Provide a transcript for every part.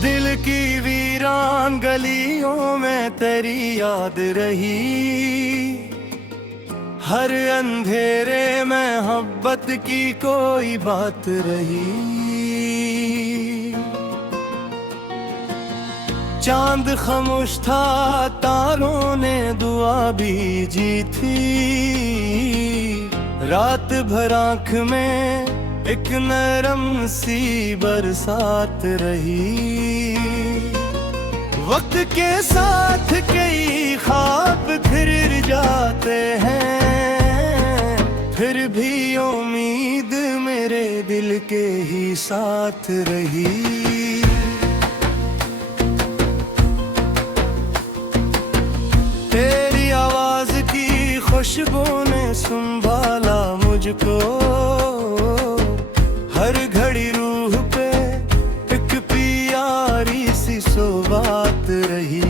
दिल की वीरान गलियों में तेरी याद रही, हर अंधेरे में मोहब्बत की कोई बात रही। चांद खामोश था, तारों ने दुआ बीजी थी, रात भर आँख में एक नरम सी बरसात रही। वक्त के साथ कई ख्वाब फिर जाते हैं, फिर भी उम्मीद मेरे दिल के ही साथ रही। तेरी आवाज की खुशबू ने संभाला मुझको, हर घड़ी रूह पे एक प्यारी सी सौगात रही।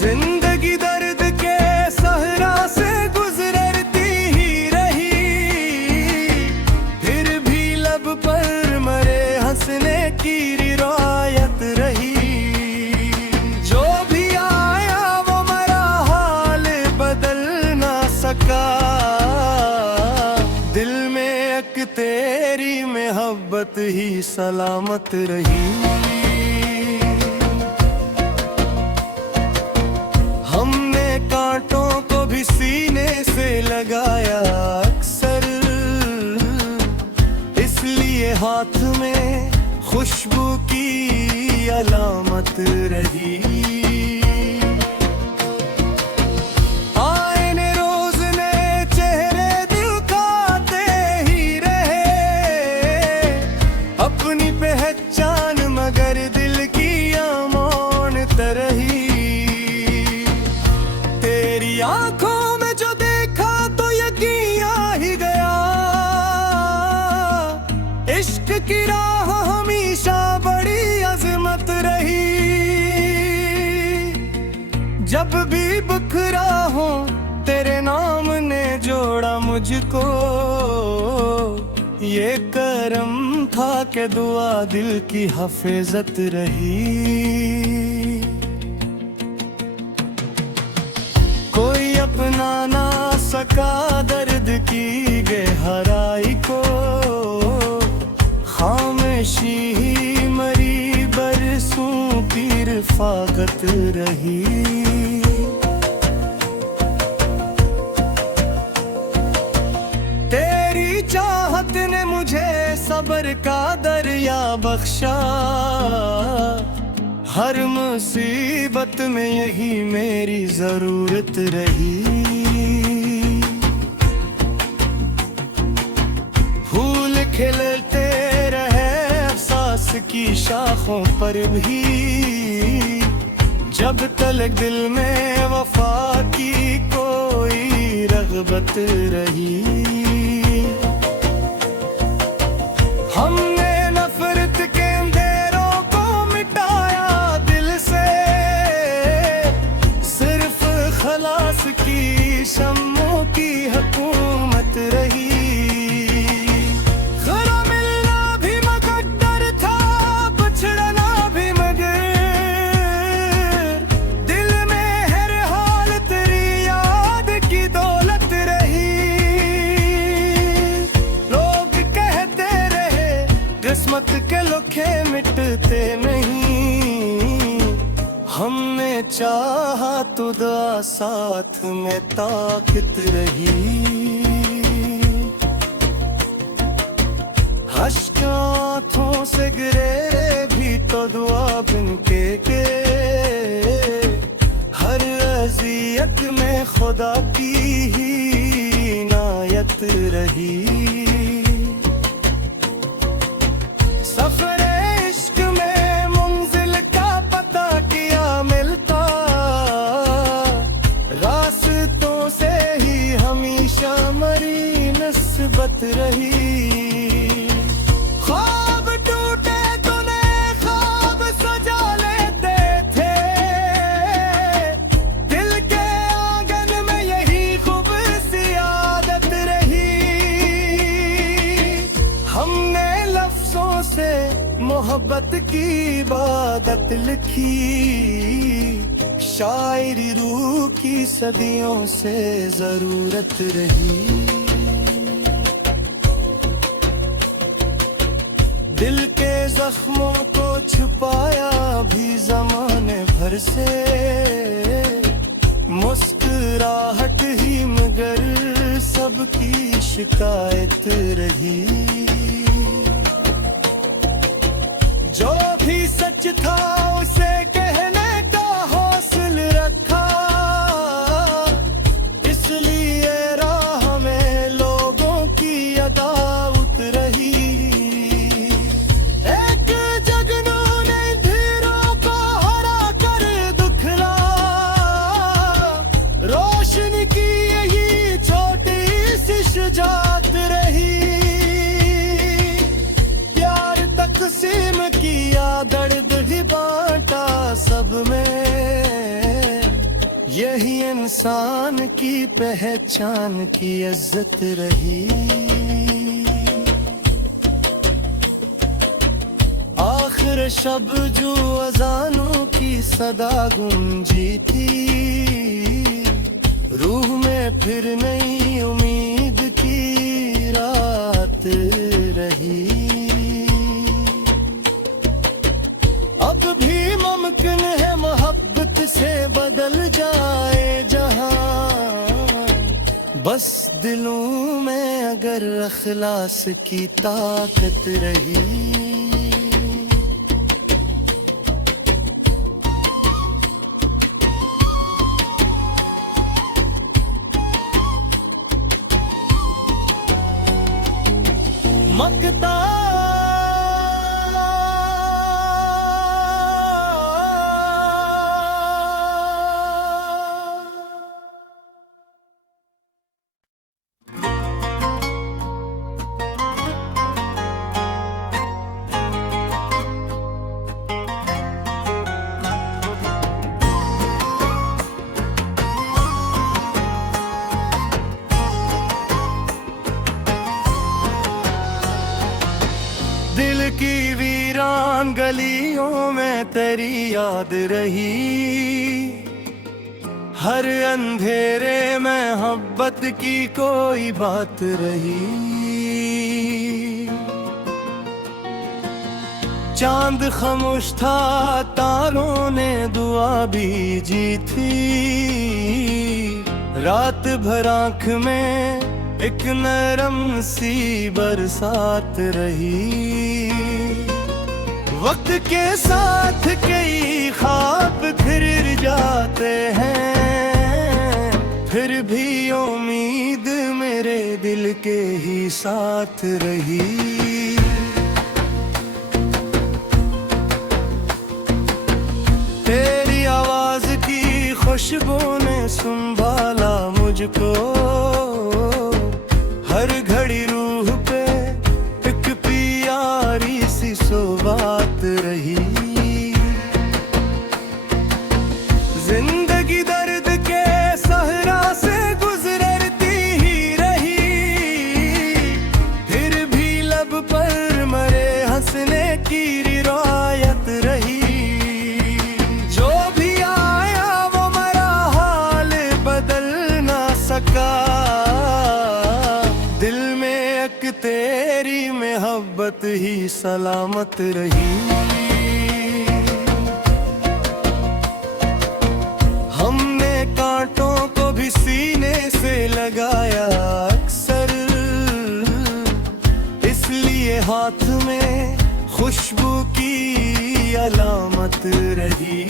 जिंदगी दर्द के सहरा से गुजरती ही रही, फिर भी लब पर मरे हंसने की रिवायत रही। जो भी आया वो मेरा हाल बदल ना सका, दिल में एक तेरी मोहब्बत ही सलामत रही। हमने कांटों को भी सीने से लगाया अक्सर, इसलिए हाथ में खुशबू की अलामत रही। अपनी पहचान मगर दिल की अमानत रही। तेरी आंखों में जो देखा तो यकीन आ ही गया, इश्क की राह हमेशा बड़ी अजमत रही। जब भी बिखरा हो तेरे नाम ने जोड़ा मुझको, ये करम था के दुआ दिल की हिफाजत रही। कोई अपना ना सका दर्द की गहराई को, खामोशी ही मरी बरसों की रफ़ाकत रही। तेरी चाहत ने मुझे सब्र का दरिया बख्शा, हर मुसीबत में यही मेरी जरूरत रही। फूल खिलते रहे एहसास की शाखों पर भी, जब तक दिल में वफा की कोई रग़बत रही। हमने नफरत के अंधेरों को मिटाया दिल से, सिर्फ खलास की शम्मों की हुकूमत रही। खरा मिलना भी मुकद्दर था, बिछड़ना भी मगर, दिल में हर हाल तेरी याद की दौलत रही। लोग कहते किस्मत के लिखे मिटते नहीं, हमने चाहा तो दुआ साथ में ताकत रही। अश्क आँखों से गिरे भी तो दुआ बिन के हर अज़ियत में खुदा की ही इनायत रही। सफर इश्क में मंजिल का पता किया मिलता, रास्तों से ही हमेशा मरी नस्बत रही। ख्वाब टूटे तो नए ख्वाब सजा लेते थे, दिल के आंगन में यही खूबसूरत आदत रही। हमने लफ्जों से मोहब्बत की इबादत लिखी, शायरी रूह की सदियों से जरूरत रही। दिल के जख्मों को छुपाया भी जमाने भर से, मुस्कुराहट ही मगर सबकी शिकायत रही। जो भी सच था उसे कहने का हौसला रखा, इसलिए राह में लोगों की अदावत रही। एक जगनू ने धीरों को हरा कर दुखला, रोशन की यही छोटी सी शुजात रही। प्यार तकसीम किया, दर्द भी बांटा सब में, यही इंसान की पहचान की इज्जत रही। आखिर शब जो अजानों की सदा गूंजी थी, रूह में फिर नई उम्मीद की रात रही। अब भी मुमकिन है मोहब्बत से बदल जाए जहां, बस दिलों में अगर अखलास की ताकत रही। मकता दिल की वीरान गलियों में तेरी याद रही, हर अंधेरे में मोहब्बत की कोई बात रही। चांद खामोश था, तारों ने दुआ बीजी थी, रात भर आँख में एक नरम सी बरसात रही। वक्त के साथ कई ख्वाब फिर जाते हैं, फिर भी उम्मीद मेरे दिल के ही साथ रही। तेरी आवाज की खुशबू ने संभाला मुझको, हर घड़ी रूह पे एक प्यारी सी सौगात रही। जिंदगी दर्द के सहरा से गुजरती ही रही, फिर भी लब पर मरे हंसने की रिवायत रही। जो भी आया वो मरा, हाल बदल ना सका, दिल में एक तेरी मोहब्बत ही सलामत रही। हमने कांटों को भी सीने से लगाया अक्सर, इसलिए हाथ में खुशबू की अलामत रही।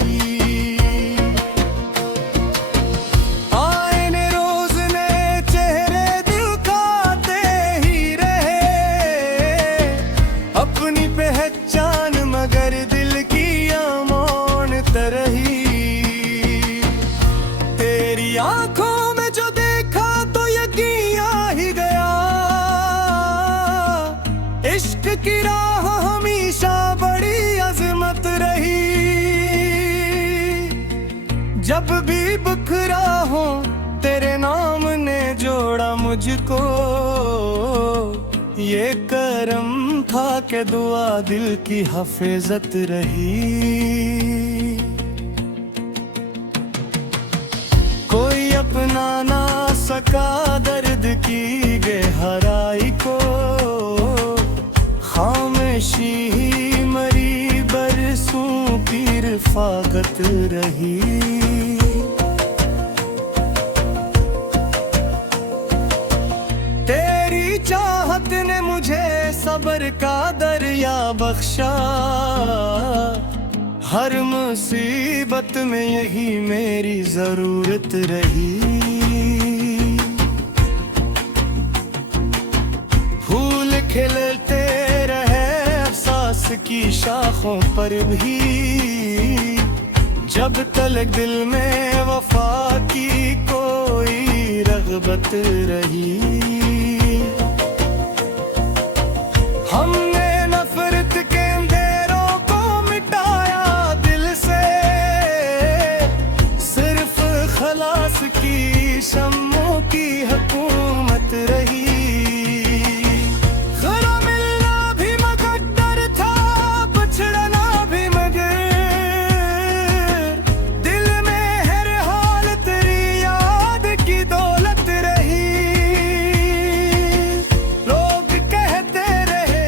आंखों में जो देखा तो यकीन आ ही गया, इश्क की राह हमेशा बड़ी अजमत रही। जब भी बिखरा हूँ तेरे नाम ने जोड़ा मुझको, ये करम था कि दुआ दिल की हफाजत रही। कोई अपना ना सका दर्द की गहराई को, खामोशी ही मरी बरसों की रफ़ाकत रही। तेरी चाहत ने मुझे सब्र का दरिया बख्शा, हर मुसीबत में यही मेरी जरूरत रही। फूल खिलते रहे एहसास की शाखों पर भी, जब तक दिल में वफा की कोई रग़बत रही। हमने नफरत के अंधेरों को मिटाया दिल से, सिर्फ खलास की शम्मों की हुकूमत रही। खरा मिलना भी मुकद्दर था, बिछड़ना भी मगर, दिल में हर हाल तेरी याद की दौलत रही। लोग कहते रहे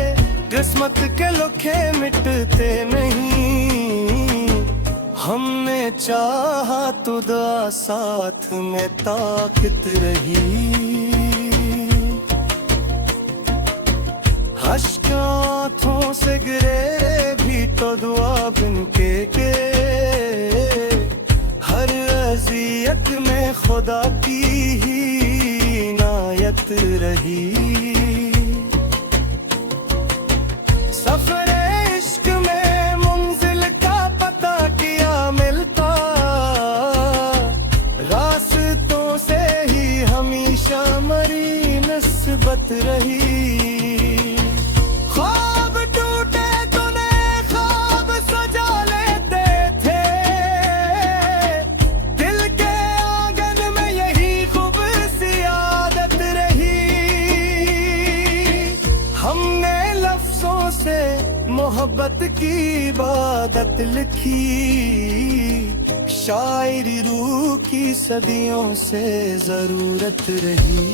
किस्मत के लिखे मिटते नहीं, हमने चाहा तो दुआ साथ में ताकत रही। अश्क आँखों से गिरे भी तो दुआ बिन के हर अज़ियत में खुदा की ही इनायत रही। सफर इश्क में मंजिल का पता किया मिलता, रास्तों से ही हमेशा मरी निस्बत रही। ख्वाब टूटे तो नए ख्वाब सजा लेते थे, दिल के आंगन में यही खूब सी आदत रही। हमने लफ्जों से मोहब्बत की इबादत लिखी, शायरी रूह की सदियों से जरूरत रही।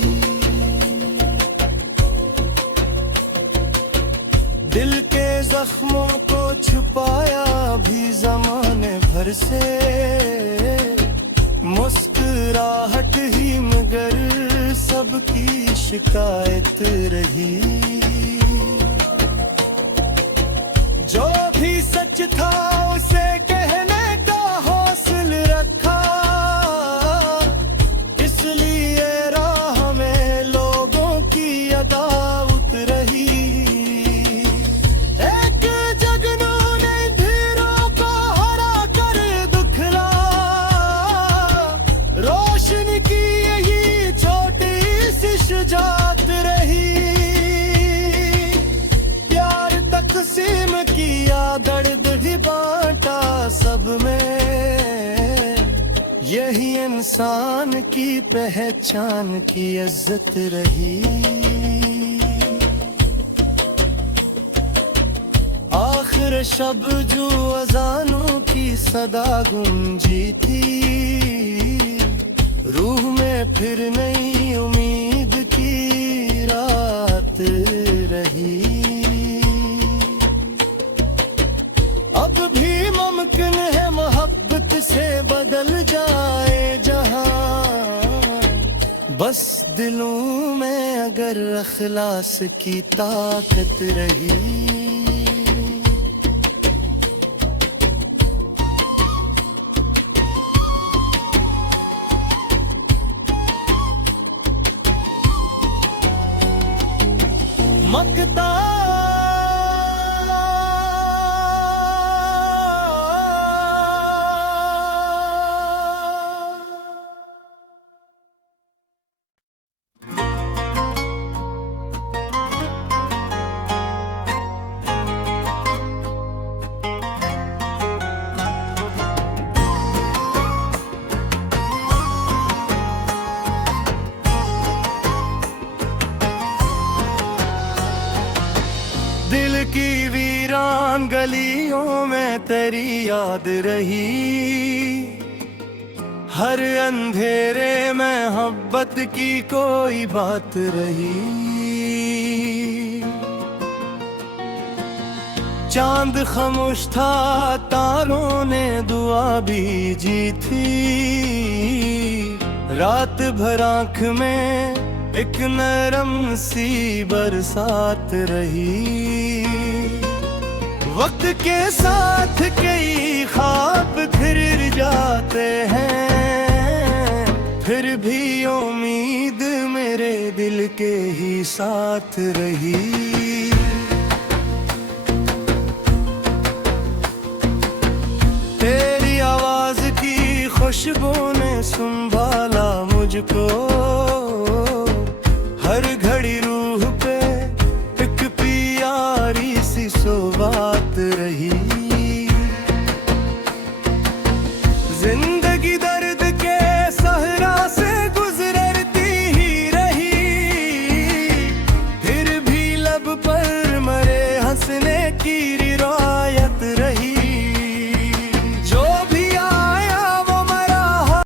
दिल के जख्मों को छुपाया भी जमाने भर से, मुस्कुराहट ही मगर सबकी शिकायत रही। जो भी सच था उसे कहने का हौसला रखा, इसलिए राह में लोगों की अदावत रही। एक जगनू ने धीरों को हरा कर दुखला, रोशनी की यही छोटी सी शुजात रही। प्यार तकसीम किया, दर्द ही बांटा सब में, यही इंसान की पहचान की इज्जत रही। आखिर शब जो अजानों की सदा गूंजी थी, रूह में फिर नई उम्मीद की रात रही। अब भी मुमकिन है मोहब्बत से बदल जाए जहां, बस दिलों में अगर अखलास की ताकत रही। मकता की वीरान गलियों में तेरी याद रही। हर अंधेरे में मोहब्बत की कोई बात रही। चांद खामोश था, तारों ने दुआ बीजी थी। रात भर आँख में एक नरम सी बरसात रही। वक्त के साथ कई ख्वाब फिर जाते हैं, फिर भी उम्मीद मेरे दिल के ही साथ रही। तेरी आवाज की खुशबू ने संभाला मुझको। हर घड़ी रूह पे एक प्यारी सी सौगात रही।